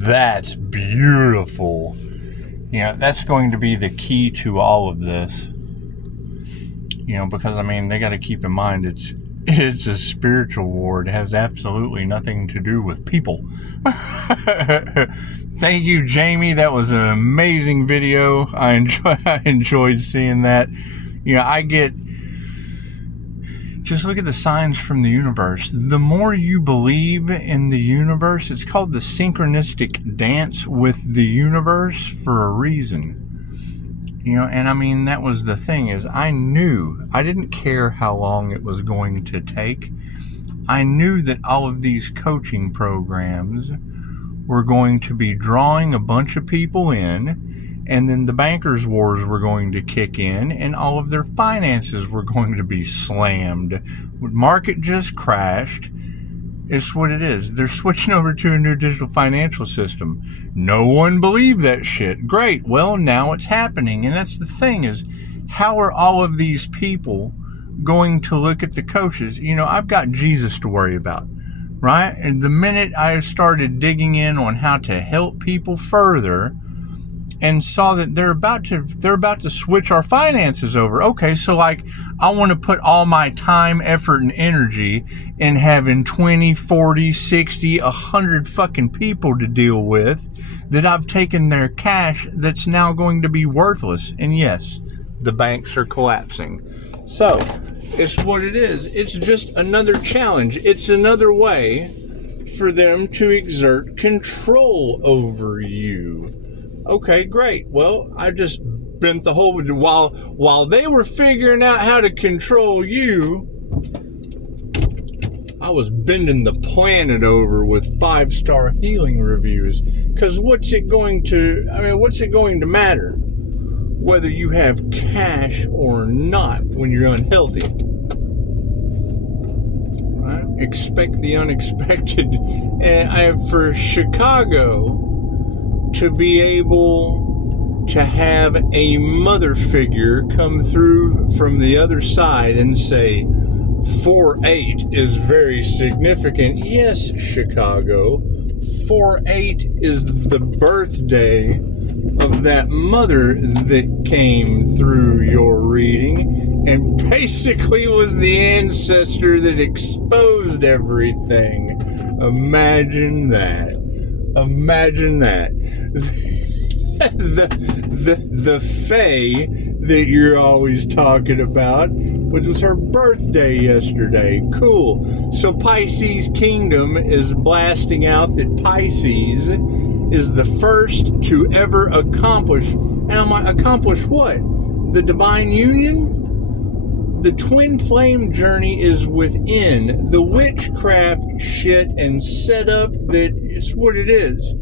That's beautiful. You know, that's going to be the key to all of this. You know, because, I mean, they got to keep in mind it's a spiritual war. It has absolutely nothing to do with people. Thank you, Jamie. That was an amazing video. I enjoyed seeing that. You know, just look at the signs from the universe. The more you believe in the universe, it's called the synchronistic dance with the universe for a reason. You know, and I mean, that was the thing, is I didn't care how long it was going to take. I knew that all of these coaching programs were going to be drawing a bunch of people in, and then the bankers' wars were going to kick in, and all of their finances were going to be slammed. The market just crashed. It's what it is. They're switching over to a new digital financial system. No one believed that shit. Great. Well, now it's happening. And that's the thing, is how are all of these people going to look at the coaches? You know, I've got Jesus to worry about, right? And the minute I started digging in on how to help people further and saw that they're about to switch our finances over. Okay, so like, I want to put all my time, effort, and energy in having 20, 40, 60, 100 fucking people to deal with that I've taken their cash that's now going to be worthless. And yes, the banks are collapsing. So, it's what it is. It's just another challenge. It's another way for them to exert control over you. Okay, great. Well, I just bent the whole, while they were figuring out how to control you, I was bending the planet over with 5-star healing reviews. Because what's it going to matter whether you have cash or not when you're unhealthy? Right? Expect the unexpected. And for Chicago to be able to have a mother figure come through from the other side and say 4/8 is very significant. Yes, Chicago, 4/8 is the birthday of that mother that came through your reading and basically was the ancestor that exposed everything. Imagine that. Imagine that. The Fae that you're always talking about, which was her birthday yesterday. Cool. So Pisces Kingdom is blasting out that Pisces is the first to ever accomplish, and I'm like, accomplish what? The divine union? The twin flame journey is within the witchcraft shit and setup that it's what it is.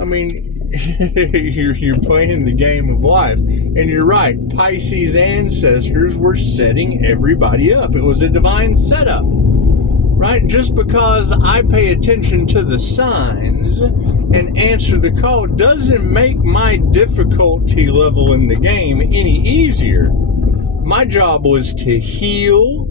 I mean, you're playing the game of life. And you're right, Pisces ancestors were setting everybody up. It was a divine setup, right? Just because I pay attention to the signs and answer the call doesn't make my difficulty level in the game any easier. My job was to heal,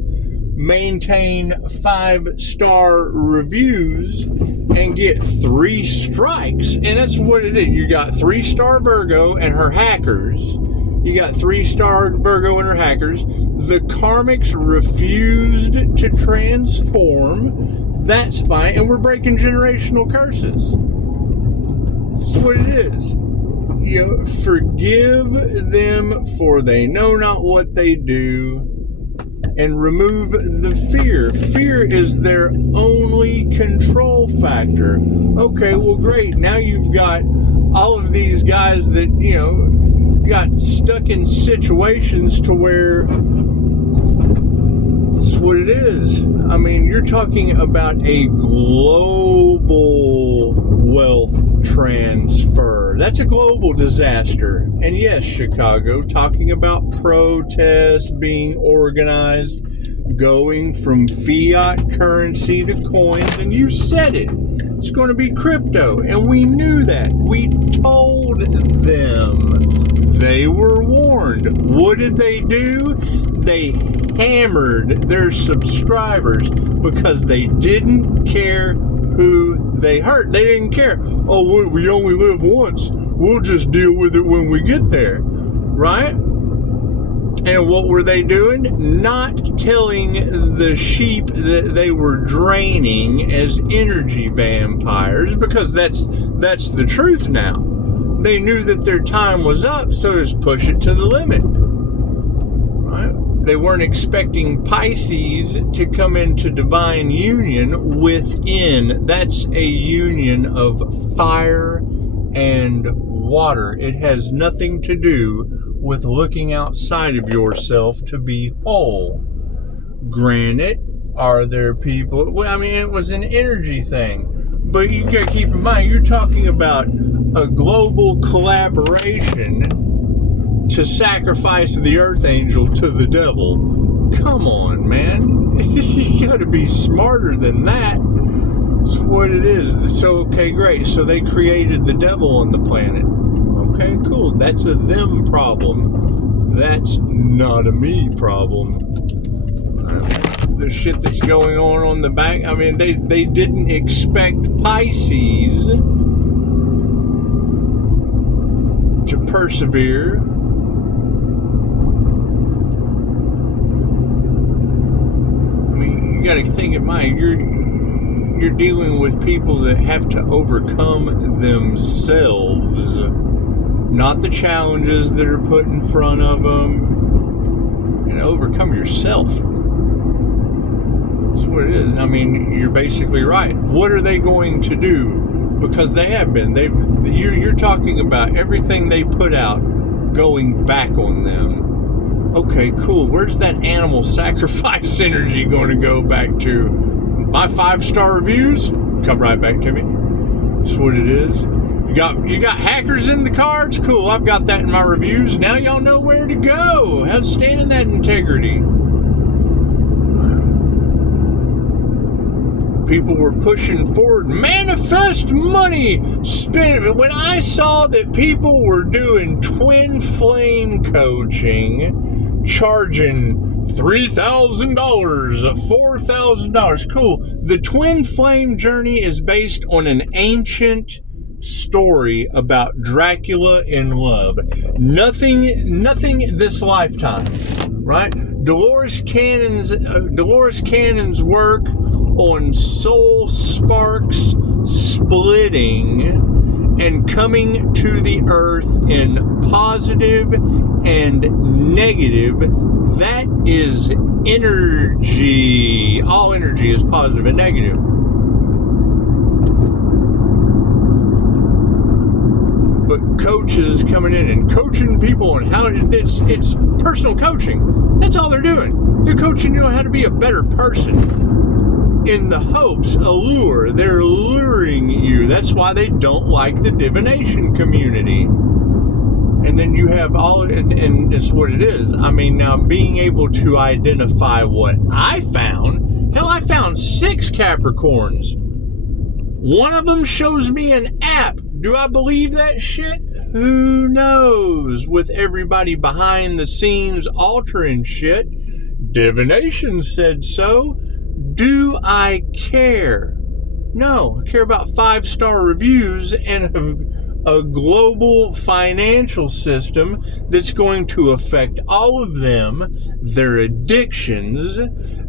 maintain 5-star reviews, and get 3 strikes. And that's what it is. You got 3-star Virgo and her hackers. You got 3-star Virgo and her hackers. The karmics refused to transform. That's fine. And we're breaking generational curses. That's what it is. You know, forgive them, for they know not what they do, and remove the fear. Fear is their only control factor. Okay, well, great. Now you've got all of these guys that, you know, got stuck in situations to where it's what it is. I mean, you're talking about a global wealth transfer. That's a global disaster. And yes, Chicago, talking about protests being organized, going from fiat currency to coins, and you said it. It's going to be crypto, and we knew that. We told them. They were warned. What did they do? They hammered their subscribers because they didn't care who they hurt. They didn't care. Oh, we only live once. We'll just deal with it when we get there. Right? And what were they doing? Not telling the sheep that they were draining as energy vampires, because that's the truth now. They knew that their time was up, so just push it to the limit. Right? They weren't expecting Pisces to come into divine union within. That's a union of fire and water. It has nothing to do with looking outside of yourself to be whole. Granted, are there people... Well, I mean, it was an energy thing. But you gotta keep in mind, you're talking about a global collaboration to sacrifice the Earth Angel to the devil. Come on, man. You gotta be smarter than that. That's what it is. So, okay, great. So they created the devil on the planet. Okay, cool. That's a them problem. That's not a me problem. The shit that's going on the back. I mean, they didn't expect Pisces to persevere. I mean, you got to think in mind, you're dealing with people that have to overcome themselves, not the challenges that are put in front of them, and overcome yourself. That's what it is. I mean, you're basically right. What are they going to do? Because they have been. You're talking about everything they put out going back on them. Okay, cool. Where's that animal sacrifice energy going to go back to? My 5-star reviews come right back to me. That's what it is. You got hackers in the cards? Cool, I've got that in my reviews. Now y'all know where to go. How to stand in that integrity. People were pushing forward. Manifest money. Spend. When I saw that people were doing twin flame coaching, charging $3,000, $4,000. Cool. The twin flame journey is based on an ancient story about Dracula in love. Nothing this lifetime, right? Dolores Cannon's work on soul sparks splitting and coming to the earth in positive and negative. That is energy. All energy is positive and negative. But coaches coming in and coaching people on how it's personal coaching. That's all they're doing. They're coaching you on how to be a better person. In the hopes, they're luring you. That's why they don't like the divination community. And then you have and it's what it is. I mean, now being able to identify what I found. Hell, I found 6 Capricorns. One of them shows me an app. Do I believe that shit? Who knows? With everybody behind the scenes altering shit. Divination said so. Do I care? No. I care about 5-star reviews and a global financial system that's going to affect all of them, their addictions,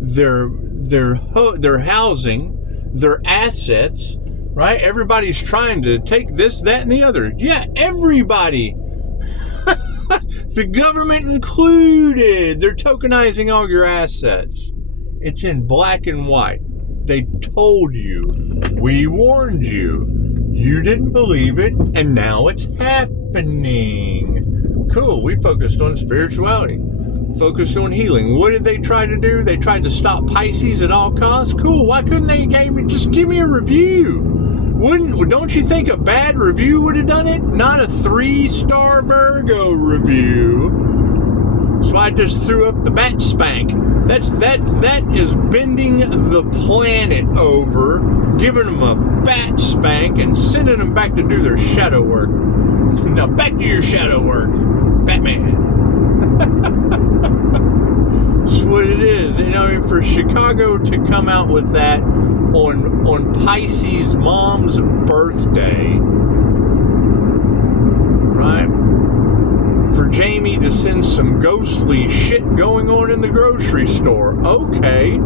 their housing, their assets. Right? Everybody's trying to take this, that, and the other. Yeah, everybody. The government included. They're tokenizing all your assets. It's in black and white. They told you. We warned you. You didn't believe it, and now it's happening. Cool. We focused on spirituality. Focused on healing. What did they try to do? They tried to stop Pisces at all costs. Cool. Why couldn't they just give me a review? Don't you think a bad review would have done it? Not a 3-star Virgo review. So I just threw up the bat spank. That is bending the planet over, giving them a bat spank and sending them back to do their shadow work. Now back to your shadow work, Batman. That's what it is. And I mean, for Chicago to come out with that on Pisces' mom's birthday, right? For Jamie to send some ghostly shit going on in the grocery store. Okay,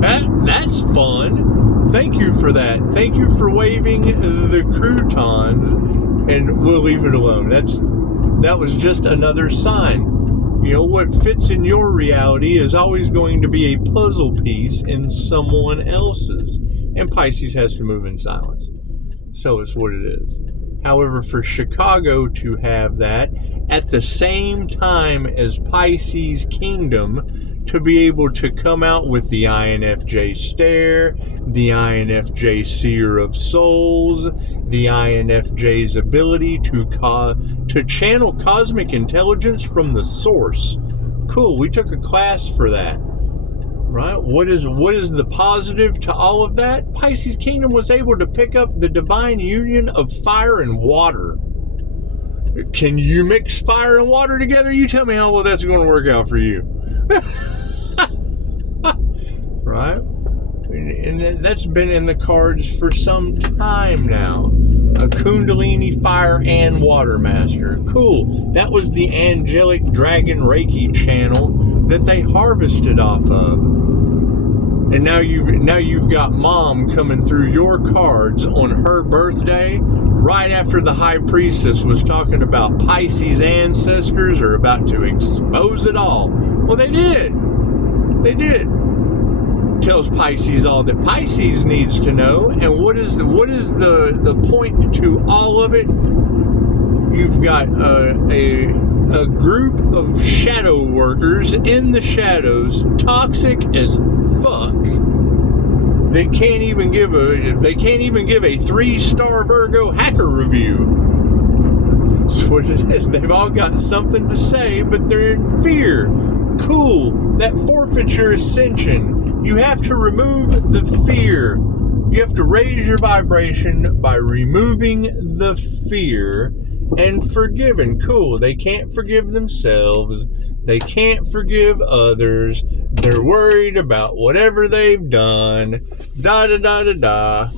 that's fun. Thank you for that. Thank you for waving the croutons, and we'll leave it alone. That was just another sign. You know, what fits in your reality is always going to be a puzzle piece in someone else's. And Pisces has to move in silence. So it's what it is. However, for Chicago to have that at the same time as Pisces Kingdom, to be able to come out with the INFJ Stare, the INFJ Seer of Souls, the INFJ's ability to channel cosmic intelligence from the source. Cool, we took a class for that. Right? What is the positive to all of that? Pisces Kingdom was able to pick up the divine union of fire and water. Can you mix fire and water together? You tell me how well that's going to work out for you. Right? And that's been in the cards for some time now. A Kundalini fire and water master. Cool. That was the angelic dragon Reiki channel that they harvested off of. And now you've got Mom coming through your cards on her birthday, right after the High Priestess was talking about Pisces ancestors are about to expose it all. Well, they did. They did. Tells Pisces all that Pisces needs to know. And what is the point to all of it? You've got a group of shadow workers in the shadows, toxic as fuck. They can't even give a 3-star Virgo hacker review. That's what it is. They've all got something to say, but they're in fear. Cool. That forfeiture ascension. You have to remove the fear. You have to raise your vibration by removing the fear and forgiving. Cool. They can't forgive themselves. They can't forgive others. They're worried about whatever they've done. Da da da da da.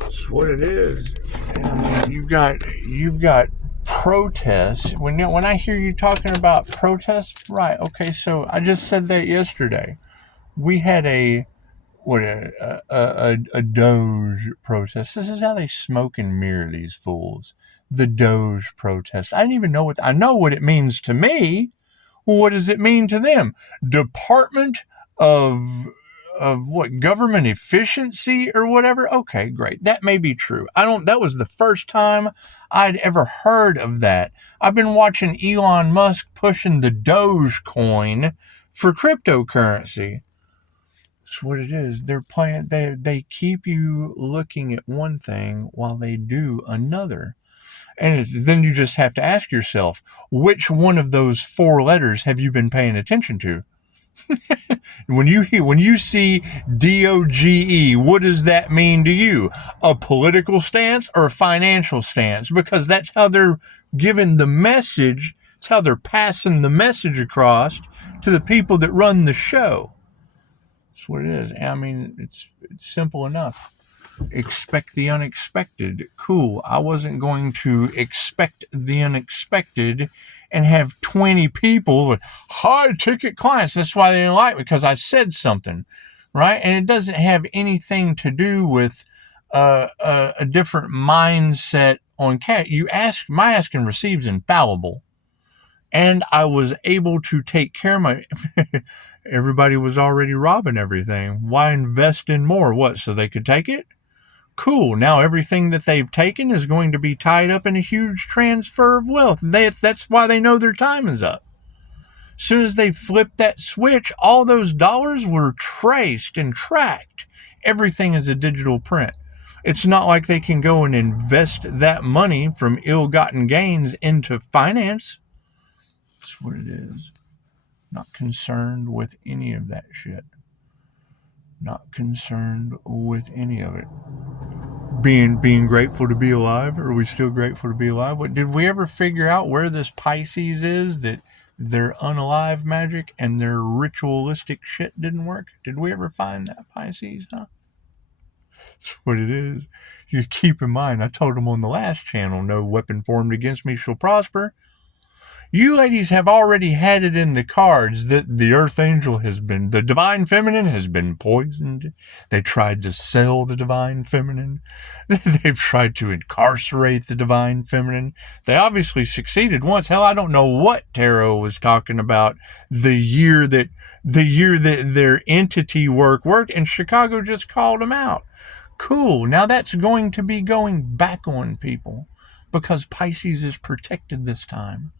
That's what it is. And you've got protests. When I hear you talking about protests, right? Okay, so I just said that yesterday. We had a Doge protest. This is how they smoke and mirror, these fools. The Doge protest. I know what it means to me. Well, what does it mean to them? Department of what, government efficiency or whatever? Okay, great. That may be true. That was the first time I'd ever heard of that. I've been watching Elon Musk pushing the Dogecoin for cryptocurrency. That's what it is. They're playing. They keep you looking at one thing while they do another, and then you just have to ask yourself, which one of those 4 letters have you been paying attention to? When you see DOGE, what does that mean to you? A political stance or a financial stance? Because that's how they're giving the message. It's how they're passing the message across to the people that run the show. That's what it is. I mean, it's simple enough. Expect the unexpected. Cool. I wasn't going to expect the unexpected and have 20 people with high ticket clients. That's why they didn't like me, because I said something, right? And it doesn't have anything to do with a different mindset on cat. My ask and receive's infallible. And I was able to take care of my... Everybody was already robbing everything. Why invest in more? What, so they could take it? Cool. Now everything that they've taken is going to be tied up in a huge transfer of wealth. That's why they know their time is up. As soon as they flipped that switch, all those dollars were traced and tracked. Everything is a digital print. It's not like they can go and invest that money from ill-gotten gains into finance. That's what it is. Not concerned with any of that shit. Not concerned with any of it. Being grateful to be alive. Are we still grateful to be alive? Did we ever figure out where this Pisces is that their unalive magic and their ritualistic shit didn't work? Did we ever find that, Pisces, huh? That's what it is. You keep in mind, I told them on the last channel, no weapon formed against me shall prosper. You ladies have already had it in the cards that the Earth Angel the Divine Feminine has been poisoned. They tried to sell the Divine Feminine. They've tried to incarcerate the Divine Feminine. They obviously succeeded once. Hell, I don't know what Tarot was talking about the year that their entity worked, and Chicago just called them out. Cool. Now that's going to be going back on people because Pisces is protected this time.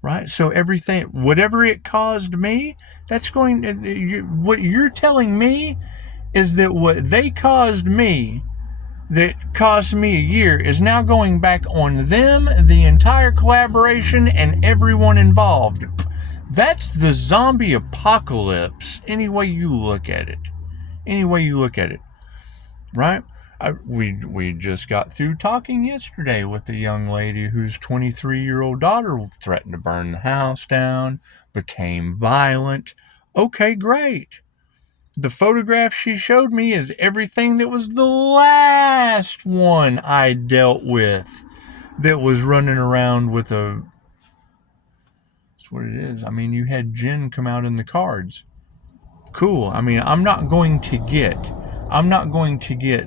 Right? So everything, whatever it caused me, that's going to, what you're telling me is that what they caused me, that cost me a year, is now going back on them, the entire collaboration, and everyone involved. That's the zombie apocalypse, any way you look at it. Any way you look at it. Right? We just got through talking yesterday with a young lady whose 23-year-old daughter threatened to burn the house down, became violent. Okay, great. The photograph she showed me is everything that was the last one I dealt with that was running around with a... That's what it is. I mean, you had Jinn come out in the cards. Cool. I mean, I'm not going to get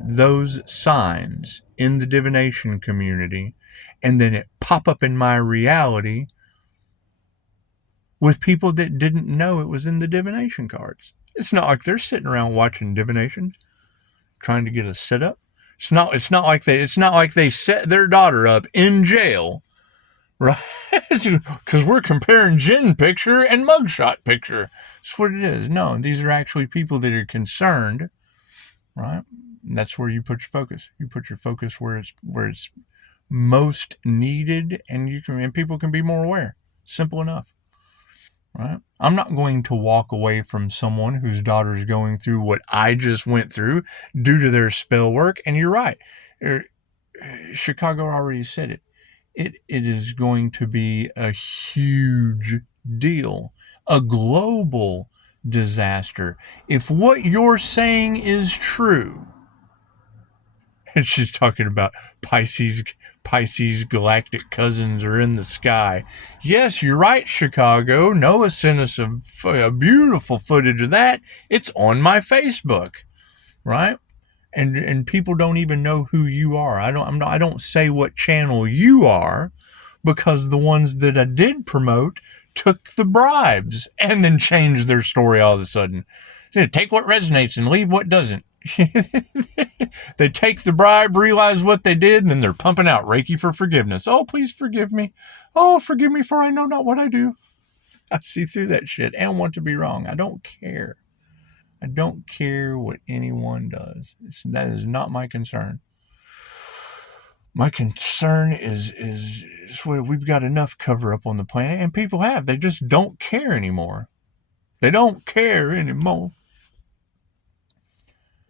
those signs in the divination community and then it pop up in my reality with people that didn't know it was in the divination cards. It's not like they're sitting around watching divination, trying to get a setup. It's not like they set their daughter up in jail, right? Because we're comparing Jinn picture and mugshot picture. That's what it is. No, these are actually people that are concerned. Right? And that's where you put your focus. You put your focus where it's most needed, and people can be more aware. Simple enough. Right? I'm not going to walk away from someone whose daughter's going through what I just went through due to their spell work. And you're right. Chicago already said it. It is going to be a huge deal. A global disaster. If what you're saying is true, and she's talking about Pisces galactic cousins are in the sky. Yes, you're right, Chicago. Noah sent us a beautiful footage of that. It's on my Facebook, right? And people don't even know who you are. I don't say what channel you are, because the ones that I did promote took the bribes and then changed their story all of a sudden. Take what resonates and leave what doesn't. They take the bribe, realize what they did, and then they're pumping out Reiki for forgiveness. Oh, please forgive me. Oh, forgive me, for I know not what I do. I see through that shit and want to be wrong. I don't care. I don't care what anyone does. That is not my concern. My concern is we've got enough cover up on the planet, and people have. They just don't care anymore. They don't care anymore.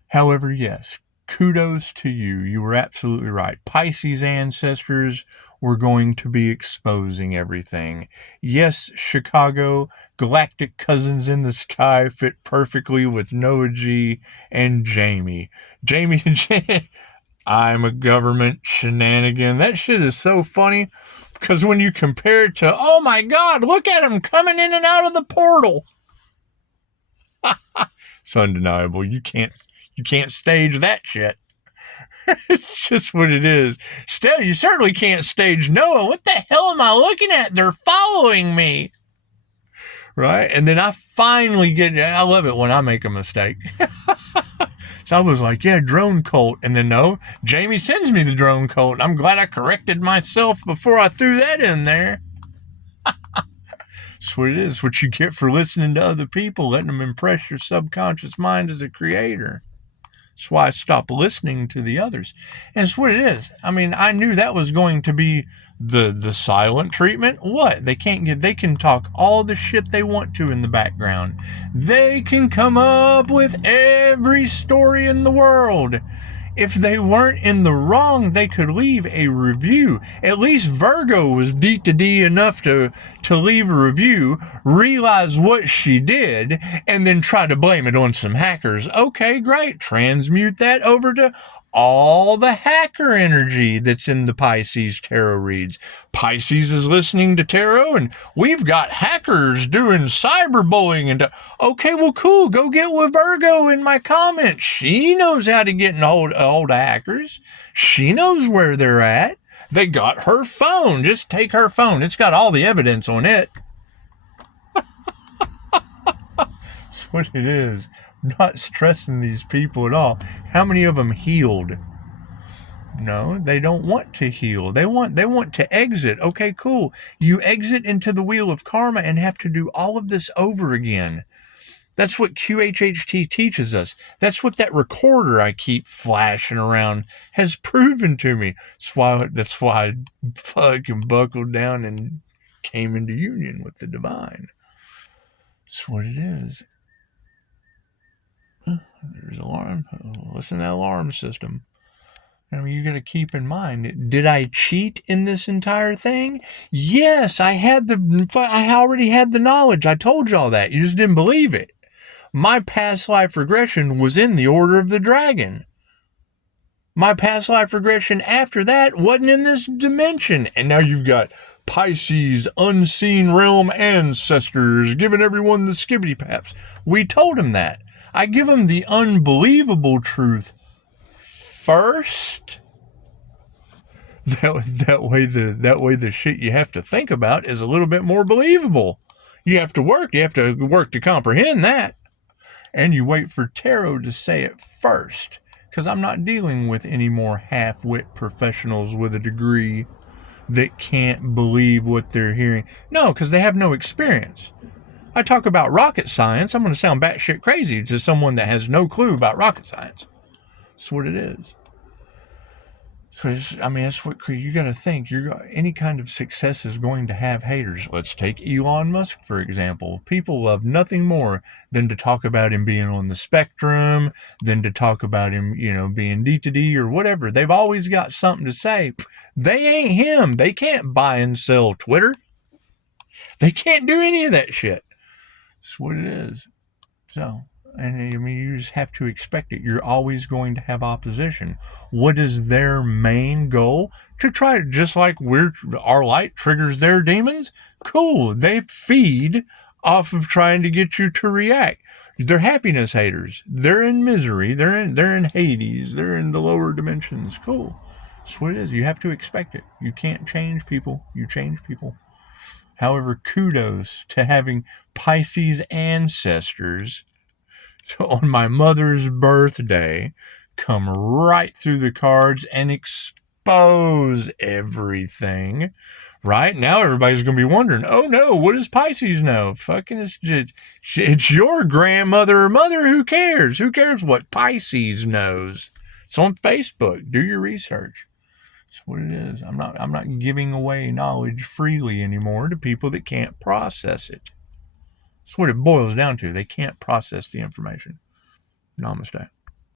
However, yes, kudos to you. You were absolutely right. Pisces ancestors were going to be exposing everything. Yes, Chicago, galactic cousins in the sky fit perfectly with Noah G and Jamie. Jamie and Jamie. I'm a government shenanigan. That shit is so funny because when you compare it to, oh my God, look at him coming in and out of the portal. It's undeniable. You can't stage that shit. It's just what it is. Still, you certainly can't stage Noah. What the hell am I looking at? They're following me. Right? And then I finally I love it when I make a mistake. So I was like, yeah, drone cult. And then no, Jamie sends me the drone cult. I'm glad I corrected myself before I threw that in there. That's what it is. What you get for listening to other people, letting them impress your subconscious mind as a creator. That's why I stopped listening to the others. And it's what it is. I mean, I knew that was going to be the silent treatment. What? They can talk all the shit they want to in the background. They can come up with every story in the world. If they weren't in the wrong, they could leave a review. At least Virgo was D enough to leave a review, realize what she did, and then try to blame it on some hackers. Okay, great. Transmute that over to all the hacker energy that's in the Pisces tarot reads. Pisces is listening to tarot, and we've got hackers doing cyberbullying. And okay, well, cool. Go get with Virgo in my comments. She knows how to get in hold of hackers. She knows where they're at. They got her phone. Just take her phone. It's got all the evidence on it. That's what it is. Not stressing these people at all. How many of them healed? No, they don't want to heal. They want to exit. Okay, cool. You exit into the wheel of karma and have to do all of this over again. That's what QHHT teaches us. That's what that recorder I keep flashing around has proven to me. That's why I fucking buckled down and came into union with the divine. That's what it is. There's alarm. Listen to that alarm system. I mean, you got to keep in mind, did I cheat in this entire thing? Yes, I already had the knowledge. I told y'all that. You just didn't believe it. My past life regression was in the Order of the Dragon. My past life regression after that wasn't in this dimension. And now you've got Pisces, unseen realm ancestors, giving everyone the skibbity paps. We told them that. I give them the unbelievable truth first. That way the shit you have to think about is a little bit more believable. You have to work to comprehend that. And you wait for tarot to say it first. Because I'm not dealing with any more half-wit professionals with a degree that can't believe what they're hearing. No, because they have no experience. I talk about rocket science, I'm going to sound batshit crazy to someone that has no clue about rocket science. That's what it is. So that's what you got to think. Any kind of success is going to have haters. Let's take Elon Musk, for example. People love nothing more than to talk about him being on the spectrum, than to talk about him, being D or whatever. They've always got something to say. They ain't him. They can't buy and sell Twitter. They can't do any of that shit. That's what it is. So, and you just have to expect it. You're always going to have opposition. What is their main goal? To try, just like our light triggers their demons? Cool. They feed off of trying to get you to react. They're happiness haters. They're in misery. They're in Hades. They're in the lower dimensions. Cool. That's what it is. You have to expect it. You can't change people. You change people. However, kudos to having Pisces ancestors on my mother's birthday come right through the cards and expose everything. Right? Now everybody's going to be wondering, oh no, what does Pisces know? Fucking it's your grandmother or mother. Who cares? Who cares what Pisces knows? It's on Facebook. Do your research. That's what it is. I'm not giving away knowledge freely anymore to people that can't process it. That's what it boils down to. They can't process the information. Namaste.